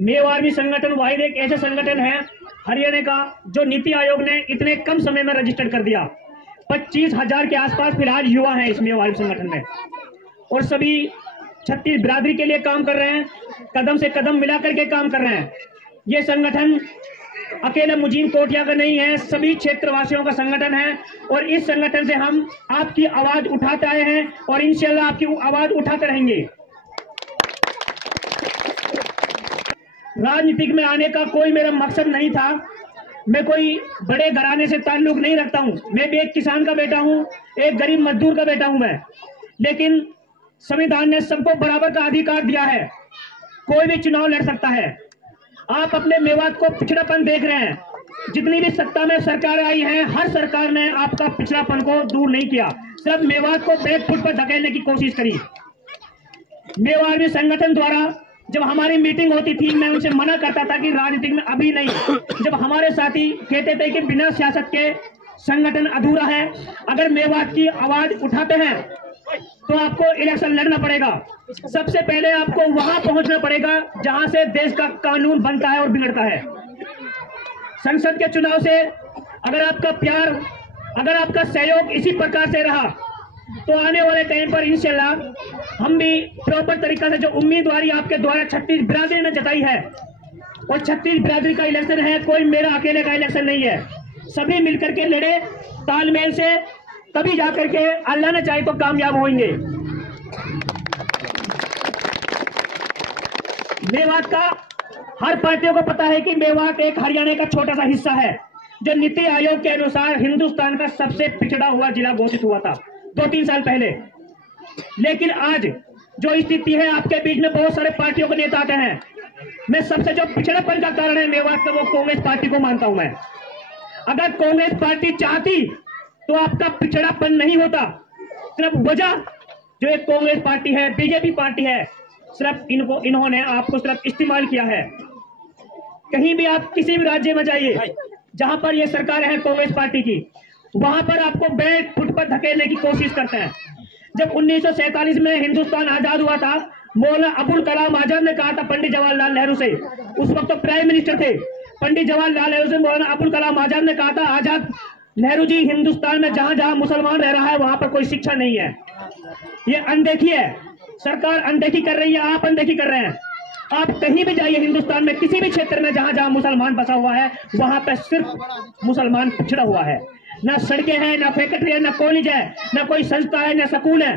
मेव army संगठन वाहिद एक ऐसा संगठन है हरियाणा का जो नीति आयोग ने इतने कम समय में रजिस्टर कर दिया। 25,000 के आसपास फिलहाल युवा हैं इस मेव आर्मी संगठन में और सभी छत्तीस बिरादरी के लिए काम कर रहे हैं, कदम से कदम मिला करके काम कर रहे हैं। ये संगठन अकेले मुजीन कोटिया का नहीं है, सभी क्षेत्रवासियों का संगठन है और इस संगठन से हम आपकी आवाज उठाते आए हैं और इंशाल्लाह आपकी आवाज उठाते रहेंगे। राजनीतिक में आने का कोई मेरा मकसद नहीं था। मैं कोई बड़े घराने से ताल्लुक नहीं रखता हूं। मैं भी एक किसान का बेटा हूं, एक गरीब मजदूर का बेटा हूं मैं। लेकिन संविधान ने सबको बराबर का अधिकार दिया है, कोई भी चुनाव लड़ सकता है। आप अपने मेवात को पिछड़ापन देख रहे हैं। जितनी भी सत्ता में सरकार आई है, हर सरकार ने आपका पिछड़ापन को दूर नहीं किया, सिर्फ मेवात को बैक फुट पर धकेलने की कोशिश करी। मेव आर्मी संगठन द्वारा जब हमारी मीटिंग होती थी, मैं उनसे मना करता था कि राजनीतिक में अभी नहीं। जब हमारे साथी कहते थे कि बिना सियासत के संगठन अधूरा है, अगर मेवात की आवाज उठाते हैं तो आपको इलेक्शन लड़ना पड़ेगा। सबसे पहले आपको वहां पहुंचना पड़ेगा जहां से देश का कानून बनता है और बिगड़ता है। संसद के चुनाव से अगर आपका प्यार, अगर आपका सहयोग इसी प्रकार से रहा तो आने वाले टाइम पर इंशाल्लाह हम भी प्रॉपर तरीका से जो उम्मीदवारी आपके द्वारा छत्तीस बिरादरी ने जताई है, और छत्तीस बिरादरी का इलेक्शन है, कोई मेरा अकेले का इलेक्शन नहीं है। सभी मिलकर के लड़े तालमेल से, तभी जाकर के अल्लाह ने चाहे तो कामयाब होंगे। मेवात का हर पार्टियों को पता है कि मेवात एक हरियाणा का छोटा सा हिस्सा है जो नीति आयोग के अनुसार हिंदुस्तान का सबसे पिछड़ा हुआ जिला घोषित हुआ था 2-3 साल पहले। लेकिन आज जो स्थिति है, आपके बीच में बहुत सारे पार्टियों के नेता आते हैं। मैं सबसे जो पिछड़ेपन का कारण है मेवात का, वो कांग्रेस पार्टी को मानता हूं मैं। अगर कांग्रेस पार्टी चाहती तो आपका पिछड़ापन नहीं होता। सिर्फ वजह जो एक कांग्रेस पार्टी है, बीजेपी पार्टी है, सिर्फ इन्होंने आपको सिर्फ इस्तेमाल किया है। कहीं भी आप किसी भी राज्य में जाइए जहां पर यह सरकार है कांग्रेस पार्टी की, वहां पर आपको बैक फुट पर धकेलने की कोशिश करते हैं। जब 1947 में हिंदुस्तान आजाद हुआ था, मौलाना अबुल कलाम आजाद ने कहा था पंडित जवाहरलाल नेहरू से, उस वक्त तो प्राइम मिनिस्टर थे पंडित जवाहरलाल नेहरू से, मौलाना अबुल कलाम आजाद ने कहा था, आजाद नेहरू जी, हिंदुस्तान में जहां जहां मुसलमान रह रहा है वहां पर कोई शिक्षा नहीं है। ये अनदेखी है, सरकार अनदेखी कर रही है, आप अनदेखी कर रहे हैं। आप कहीं भी जाइए हिंदुस्तान में, किसी भी क्षेत्र में जहां जहां मुसलमान बसा हुआ है, वहां पर सिर्फ मुसलमान पिछड़ा हुआ है। ना सड़कें हैं, ना फैक्ट्री है, ना कॉलेज है, ना कोई संस्था है, ना स्कूल है।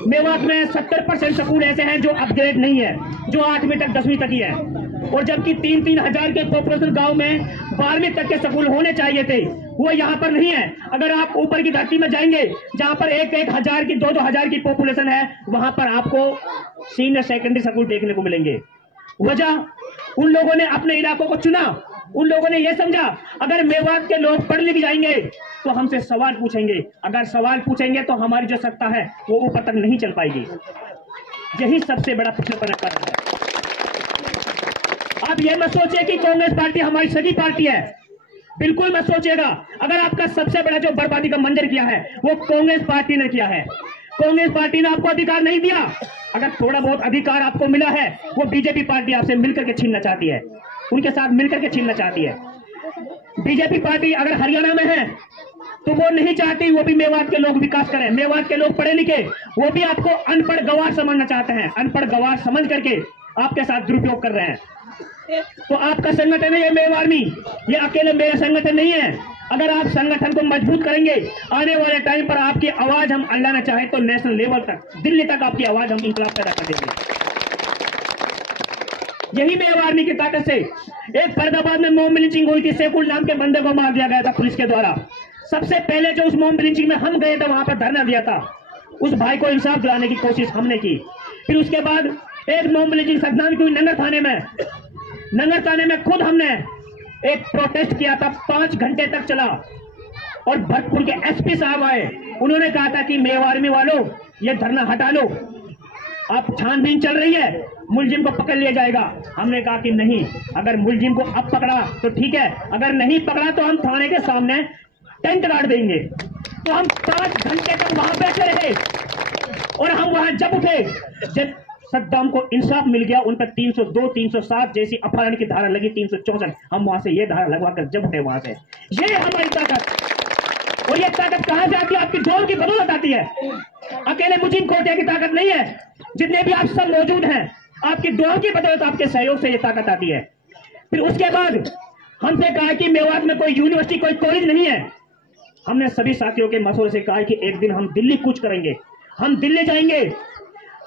मेवात में 70% स्कूल ऐसे हैं जो अपग्रेड नहीं है, जो 8वीं तक 10वीं तक ही है। और जबकि 3-3 हजार के पॉपुलेशन गांव में 12वीं तक के स्कूल होने चाहिए थे, वो यहाँ पर नहीं है। अगर आप ऊपर की धरती में जाएंगे जहां पर 1-1 हजार की, 2-2 हजार की पॉपुलेशन है, वहां पर आपको सीनियर सेकेंडरी स्कूल देखने को मिलेंगे। वजह, उन लोगों ने अपने इलाकों को चुना, उन लोगों ने यह समझा अगर मेवात के लोग पढ़ लिख जाएंगे तो हमसे सवाल पूछेंगे, अगर सवाल पूछेंगे तो हमारी जो सत्ता है वो ऊपर तक नहीं चल पाएगी। यही सबसे बड़ा पिछड़ेपन का कारण है। आप यह मत सोचिए कि कांग्रेस पार्टी हमारी सगी पार्टी है, बिल्कुल मत सोचिएगा। अगर आपका सबसे बड़ा जो बर्बादी का मंजर किया है वो कांग्रेस पार्टी ने किया है। कांग्रेस पार्टी ने आपको अधिकार नहीं दिया। अगर थोड़ा बहुत अधिकार आपको मिला है, वो बीजेपी पार्टी आपसे मिलकर के छीनना चाहती है, उनके साथ मिलकर के छीनना चाहती है। बीजेपी पार्टी अगर हरियाणा में है तो वो नहीं चाहती वो भी मेवात के लोग विकास करें, मेवात के लोग पढ़े लिखे, वो भी आपको अनपढ़ गवार समझना चाहते हैं। अनपढ़ गवार समझ करके आपके साथ दुरुपयोग कर रहे हैं। तो आपका संगठन है ये मेव आर्मी, ये अकेले मेरा संगठन नहीं है। अगर आप संगठन को मजबूत करेंगे, आने वाले टाइम पर आपकी आवाज हम अल्लाह ने चाहे तो नेशनल लेवल तक, दिल्ली तक आपकी आवाज हम इंकलाब पैदा कर देंगे। यही मेव आर्मी की ताकत से एक फरीदाबाद में मॉब लिंचिंग हुई थी, सैफुल नाम के बंदे को मार दिया गया था पुलिस के द्वारा। सबसे पहले जो उस मॉब लिंचिंग में हम गए थे, वहां पर धरना दिया था, उस भाई को इंसाफ दिलाने की कोशिश हमने की। फिर उसके बाद एक मॉब लिंचिंग सदनाम की हुई नंगर थाने में खुद हमने एक प्रोटेस्ट किया था, 5 घंटे तक चला। और भरतपुर के एसपी साहब आए, उन्होंने कहा था कि मेव आर्मी वालों ये धरना हटा लो, अब छानबीन चल रही है, मुलजिम को पकड़ लिया जाएगा। हमने कहा कि नहीं, अगर मुलजिम को अब पकड़ा तो ठीक है, अगर नहीं पकड़ा तो हम थाने के सामने टेंट गाड़ देंगे। तो हम 5 घंटे तक वहां बैठे रहे और हम वहां जब उठे, जब सद्दाम को इंसाफ मिल गया, उन पर 302, 307 जैसी अपहरण की धारा लगी, 364, हम वहां से ये धारा लगवाकर जब उठे वहां से। ये हमारी ताकत। और ये ताकत कहां से आती है? आपकी डोल की बदौलत आती है। अकेले मुजीब कोटिया की ताकत नहीं है, जितने भी आप सब मौजूद हैं, आपकी डोल की बदौलत, आपके सहयोग से ये ताकत आती है। फिर उसके बाद हमसे कहा कि मेवात में कोई यूनिवर्सिटी, कोई कॉलेज नहीं है। हमने सभी साथियों के मशवरे से कहा कि एक दिन हम दिल्ली कूच करेंगे, हम दिल्ली जाएंगे।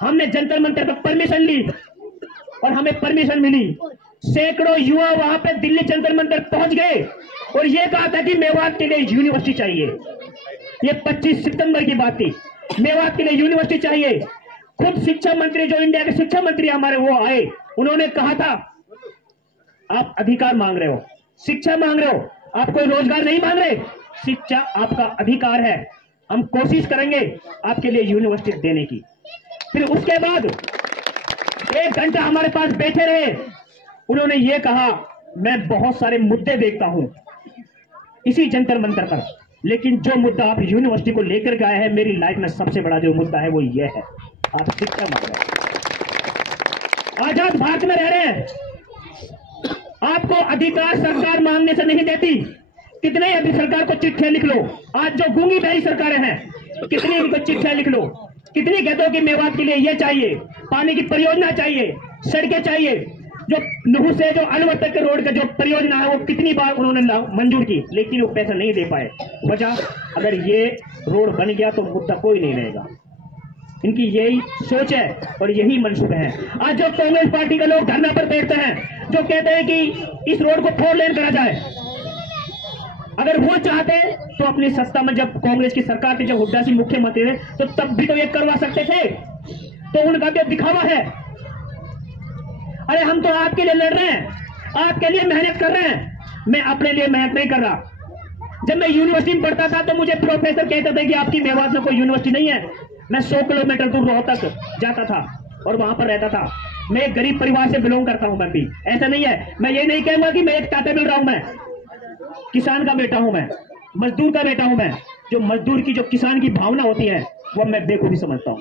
हमने जंतर मंतर पर परमिशन ली और हमें परमिशन मिली। सैकड़ों युवा वहां पे दिल्ली जंतर मंतर पहुंच गए और यह कहा था कि मेवात के लिए यूनिवर्सिटी चाहिए। ये 25 सितंबर की बात थी। मेवात के लिए यूनिवर्सिटी चाहिए। खुद शिक्षा मंत्री, जो इंडिया के शिक्षा मंत्री हमारे, वो आए, उन्होंने कहा था आप अधिकार मांग रहे हो, शिक्षा मांग रहे हो, आप कोई रोजगार नहीं मांग रहे, शिक्षा आपका अधिकार है, हम कोशिश करेंगे आपके लिए यूनिवर्सिटी देने की। फिर उसके बाद 1 घंटा हमारे पास बैठे रहे। उन्होंने ये कहा मैं बहुत सारे मुद्दे देखता हूं इसी जंतर मंतर पर, लेकिन जो मुद्दा आप यूनिवर्सिटी को लेकर गए हैं, मेरी लाइफ में सबसे बड़ा जो मुद्दा है वो ये है, आप शिक्षा मांग रहे हैं। आजाद भारत में रह रहे हैं, आपको अधिकार सरकार मांगने से नहीं देती। कितने अभी सरकार को चिट्ठियां लिख लो, आज जो गूंगी बहरी सरकारें हैं, कितनी इनको चिट्ठियां लिख लो, कितनी कहते हो कि मेवात के लिए ये चाहिए, पानी की परियोजना चाहिए, सड़कें चाहिए। जो नुहू से जो अलवर तक के रोड का जो परियोजना है, वो कितनी बार उन्होंने मंजूर की, लेकिन वो पैसा नहीं दे पाए। वजह, अगर ये रोड बन गया तो मुद्दा कोई नहीं रहेगा। इनकी यही सोच है और यही मंसूबे हैं। आज जो कांग्रेस पार्टी के लोग धरना पर बैठते हैं, जो कहते हैं कि इस रोड को 4 लेन करा जाए, अगर वो चाहते तो अपनी सत्ता में, जब कांग्रेस की सरकार थी, जब हुड्डा सिंह मुख्यमंत्री थे, तो तब भी तो ये करवा सकते थे। तो उनका क्या दिखावा है? अरे हम तो आपके लिए लड़ रहे हैं, आपके लिए मेहनत कर रहे हैं। मैं अपने लिए मेहनत नहीं कर रहा। जब मैं यूनिवर्सिटी में पढ़ता था तो मुझे प्रोफेसर कहते थे कि आपकी मेवात में कोई यूनिवर्सिटी नहीं है। मैं 100 किलोमीटर दूर रोहतक जाता था और वहां पर रहता था। मैं एक गरीब परिवार से बिलोंग करता हूं। मैं भी ऐसा नहीं है, मैं ये नहीं कहूंगा कि मैं एक टाटा मिल रहा हूं। मैं किसान का बेटा हूं, मैं मजदूर का बेटा हूं। मैं जो मजदूर की, जो किसान की भावना होती है, वो मैं बेखूबी समझता हूं।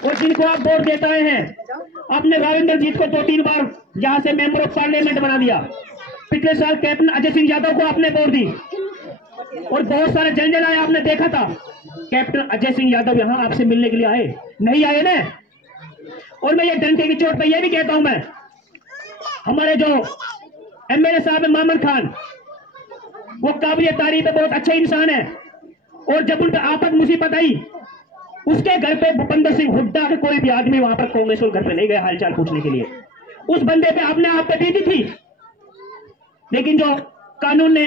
और जिनको आप वोट देते हैं, आपने राविंदर जीत को 2-3 बार यहां से मेंबर ऑफ पार्लियामेंट बना दिया। पिछले साल कैप्टन अजय सिंह यादव को आपने वोट दी और बहुत सारे जन आए, आपने देखा था। कैप्टन अजय सिंह यादव यहां आपसे मिलने के लिए आए, नहीं आए ना? और मैं ये डंके की चोट पर यह भी कहता हूं, मैं हमारे जो एमएलए साहब है मामन खान, वो काबिल तारीफ है, बहुत अच्छे इंसान है। और जब उन पर आफत मुसीबत आई, उसके घर पे भूपेंद्र सिंह हुड्डा के कोई भी आदमी वहां पर कांग्रेस घर पे नहीं गए हालचाल पूछने के लिए। उस बंदे पे आपने आप पे बीती थी, लेकिन जो कानून ने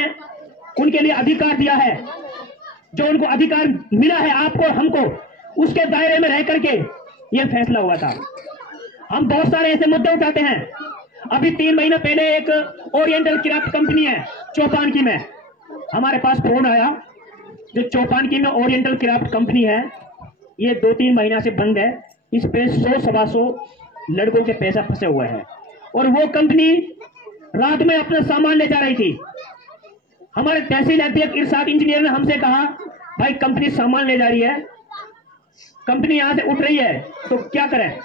उनके लिए अधिकार दिया है, जो उनको अधिकार मिला है, आपको हमको, उसके दायरे में रह करके यह फैसला हुआ था। हम बहुत सारे ऐसे मुद्दे उठाते हैं। अभी 3 महीने पहले एक ओरिएंटल क्राफ्ट कंपनी है चौपानकी में, हमारे पास फोन आया। जो चौपानकी में ओरिएंटल क्राफ्ट कंपनी है, ये 2-3 महीना से बंद है। इस पे 100-125 लड़कों के पैसा फंसे हुए हैं और वो कंपनी रात में अपना सामान ले जा रही थी। हमारे तहसील अध्यक्ष इरशाद इंजीनियर ने हमसे कहा, भाई कंपनी सामान ले जा रही है, कंपनी यहां से उठ रही है, तो क्या करें?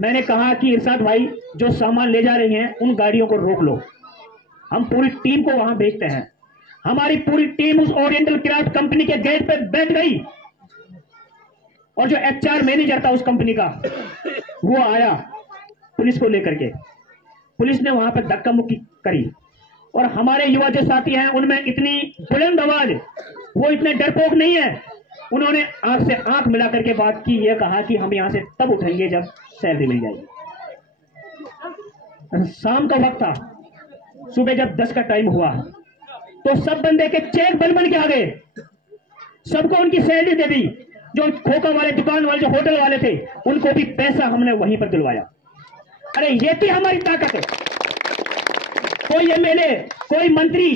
मैंने कहा कि इरशाद भाई, जो सामान ले जा रही हैं उन गाड़ियों को रोक लो। हम पूरी टीम को वहां भेजते हैं। हमारी पूरी टीम उस ओरिएंटल क्राफ्ट कंपनी के गेट पे बैठ गई और जो HR मैनेजर था उस कंपनी का, वो आया पुलिस को लेकर के। पुलिस ने वहां पर धक्का मुक्की करी और हमारे युवा जो साथी हैं, उनमें इतनी बुलंद आवाज, वो इतने डरपोक नहीं है। उन्होंने आंख से आंख मिला करके बात की, ये कहा कि हम यहां से तब उठेंगे जब सैलरी मिल जाएगी। शाम का वक्त था, सुबह जब 10 का टाइम हुआ तो सब बंदे के चेक बन के आ गए, सबको उनकी सैलरी दे दी। जो खोखा वाले, दुकान वाले, जो होटल वाले थे, उनको भी पैसा हमने वहीं पर दिलवाया। अरे ये थी हमारी ताकत है। कोई एमएलए, कोई मंत्री,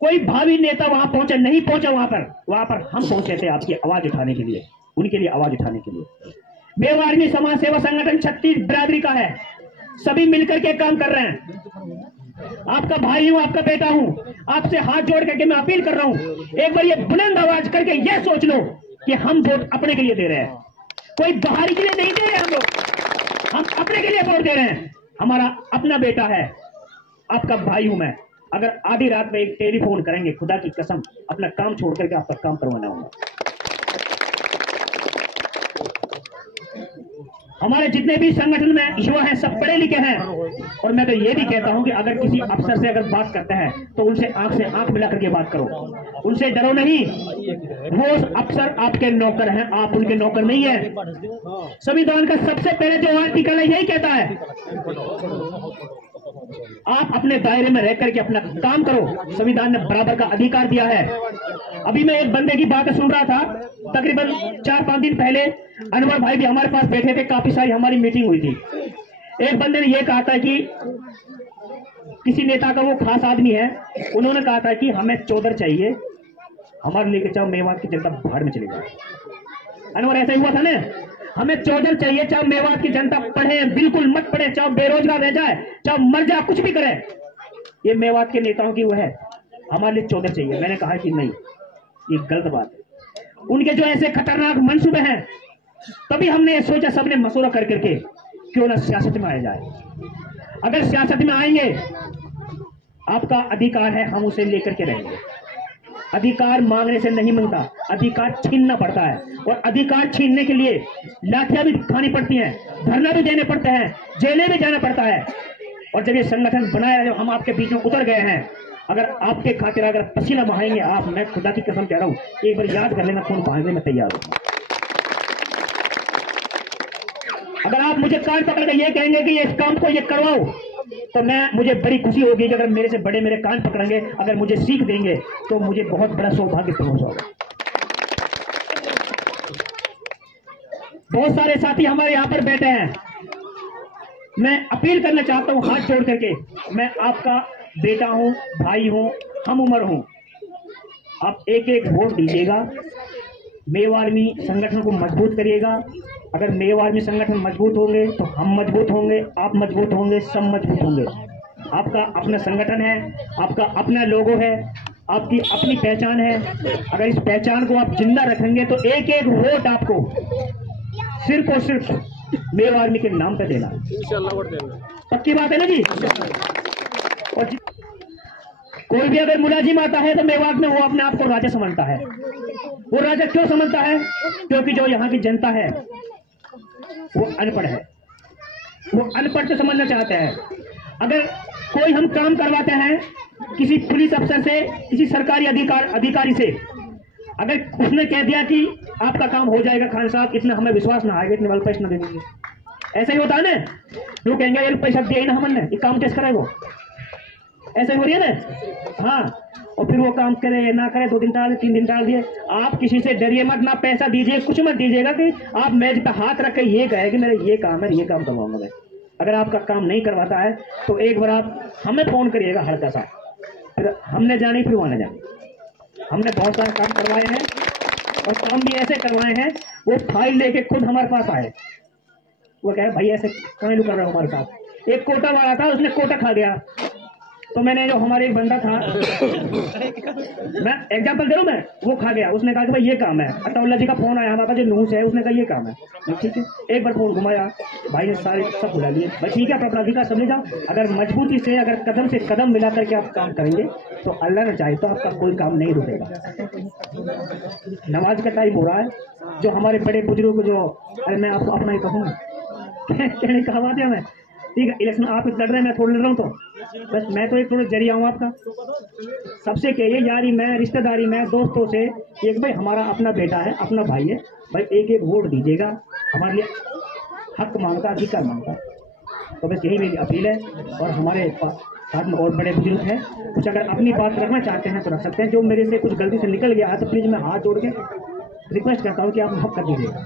कोई भावी नेता वहां पहुंचे नहीं पहुंचा, वहां पर हम पहुंचे थे आपकी आवाज उठाने के लिए, उनके लिए आवाज उठाने के लिए। मेवा आर्मी समाज सेवा संगठन 36 बिरादरी का है, सभी मिलकर के काम कर रहे हैं। आपका भाई हूं, आपका बेटा हूं, आपसे हाथ जोड़ करके मैं अपील कर रहा हूं, एक बार ये बुलंद आवाज करके ये सोच लो कि हम वोट अपने के लिए दे रहे हैं। कोई बाहरी के लिए नहीं दे रहे हम लोग, हम अपने के लिए वोट दे रहे हैं। हमारा अपना बेटा है, आपका भाई हूं मैं। अगर आधी रात में एक टेलीफोन करेंगे, खुदा की कसम अपना काम छोड़ करके आपका काम करवाना होगा। हमारे जितने भी संगठन में युवा हैं सब पढ़े लिखे हैं, और मैं तो ये भी कहता हूं कि अगर किसी अफसर से अगर बात करते हैं तो उनसे आंख से आंख मिला करके बात करो, उनसे डरो नहीं। वो अफसर आपके नौकर हैं, आप उनके नौकर नहीं है। संविधान का सबसे पहले जो आर्टिकल है यही कहता है आप अपने दायरे में रह करके अपना काम करो। संविधान ने बराबर का अधिकार दिया है। अभी मैं एक बंदे की बात सुन रहा था, तकरीबन 4-5 दिन पहले अनवर भाई भी हमारे पास बैठे थे, काफी सारी हमारी मीटिंग हुई थी। एक बंदे ने यह कहा था कि किसी नेता का वो खास आदमी है, उन्होंने कहा था कि हमें चौधर चाहिए, हमारे लेके चाहो मेवात की जनता बाहर में चली जाए। अनवर ऐसा ही हुआ था ना, हमें चौधर चाहिए, चाहे मेवात की जनता पढ़े बिल्कुल मत पढ़े, चाहे बेरोजगार रह जाए, चाहे मर जाए, कुछ भी करे, ये मेवात के नेताओं की वो है, हमारे लिए चौधर चाहिए। मैंने कहा कि नहीं, ये गलत बात है। उनके जो ऐसे खतरनाक मंसूबे हैं, तभी हमने सोचा सबने मशवरा कर करके क्यों ना सियासत में आया जाए। अगर सियासत में आएंगे, आपका अधिकार है, हम उसे लेकर के रहेंगे। अधिकार मांगने से नहीं मिलता, अधिकार छीनना पड़ता है, और अधिकार छीनने के लिए लाठियां भी खानी पड़ती हैं, धरना भी देने पड़ते हैं, जेलें भी जाना पड़ता है। और जब ये संगठन बनाया, जब हम आपके बीच में उतर गए हैं, अगर आपके खातिर अगर पसीना बहाएंगे आप, मैं खुदा की कसम कह रहा हूं, एक बार याद कर लेना, खून बहाने में तैयार हूं। अगर आप मुझे कान पकड़ के ये कहेंगे कि इस काम को ये करवाओ, तो मुझे बड़ी खुशी होगी कि अगर मेरे से बड़े मेरे कान पकड़ेंगे, अगर मुझे सीख देंगे, तो मुझे बहुत बड़ा सौभाग्यपूर्ण होगा। बहुत सारे साथी हमारे यहां पर बैठे हैं, मैं अपील करना चाहता हूं हाथ जोड़ करके, मैं आपका बेटा हूं, भाई हूं, हम उम्र हूं, आप एक एक वोट दीजिएगा, मेवा आर्मी संगठन को मजबूत करिएगा। अगर मेवा आर्मी संगठन मजबूत होंगे तो हम मजबूत होंगे, आप मजबूत होंगे, सब मजबूत होंगे। आपका अपना संगठन है, आपका अपना लोगो है, आपकी अपनी पहचान है। अगर इस पहचान को आप जिंदा रखेंगे तो एक एक वोट आपको सिर्फ और सिर्फ मेवा आर्मी के नाम पे देना, पक्की बात है ना जी। और कोई भी अगर मुलाजिम आता है तो मेवात में वो अपने आप को राजा समझता है। वो राजा क्यों समझता है? क्योंकि जो यहाँ की जनता है वो अनपढ़ है, वो अनपढ़ से समझना चाहते हैं। अगर कोई हम काम करवाते हैं किसी पुलिस अफसर से, किसी सरकारी अधिकारी से, अगर उसने कह दिया कि आपका काम हो जाएगा खान साहब, इतना हमें विश्वास ना आएगा, इतने वाले पैसे ना दे देंगे, ऐसा ही होता है ना। लोग कहेंगे ये पैसा दिया ही ना हमने, ये काम कैसे करे, वो ऐसे हो रही है ना। हाँ, और फिर वो काम करे ना करे, 2 दिन टाल दिए, 3 दिन टाल दिए। आप किसी से डरिए मत, ना पैसा दीजिए, कुछ मत दीजिएगा कि आप मेज पे हाथ रख के ये कहे कि मेरा ये काम है, ये काम करवाऊंगा मैं। अगर आपका काम नहीं करवाता है तो एक बार आप हमें फोन करिएगा हल्का सा, फिर हमने जाने फिर वहां जाने। हमने बहुत सारे काम करवाए हैं, और काम भी ऐसे करवाए हैं, वो फाइल लेके खुद हमारे पास आए, वो कहे भाई ऐसे कहीं कर रहे हो हमारे साथ। एक कोटा वाला था, उसने कोटा खा गया, तो मैंने जो हमारे एक बंदा था, मैं एग्जाम्पल दे रहा हूं, मैं वो खा गया, उसने कहा कि भाई ये काम है। अतौल्ला जी का फोन आया हमारा जो नूस है, उसने कहा ये काम है, ठीक है। एक बार फोन घुमाया, भाई ने सारे सब बुला लिए, भाई ठीक है, अपना अधिकार समझ जाओ। अगर मजबूती से, अगर कदम से कदम मिला करके आप काम करेंगे तो अल्लाह ने चाहे तो आपका कोई काम नहीं रुकेगा। नमाज का टाइम हो रहा है, जो हमारे बड़े बुजुर्ग जो, अरे मैं आपको अपना ही कहूँगा, कहने कहा बात है, मैं ठीक है, इलेक्शन आप लड़ रहे हैं, मैं थोड़ा लड़ रहा हूँ, तो बस मैं तो एक थोड़ा जरिया हूँ आपका। सबसे कहिए यारी में, रिश्तेदारी में, दोस्तों से, एक भाई हमारा अपना बेटा है, अपना भाई है, भाई एक एक वोट दीजिएगा, हमारे लिए हक मांगता, अधिकार मांगता। तो बस यही मेरी अपील है। और हमारे साथ में और बड़े बुजुर्ग हैं, कुछ अगर अपनी बात रखना चाहते हैं तो रख सकते हैं। जो मेरे से कुछ गलती से निकल गया है तो प्लीज मैं हाथ जोड़ के रिक्वेस्ट करता हूँ कि आप माफ कर दीजिएगा।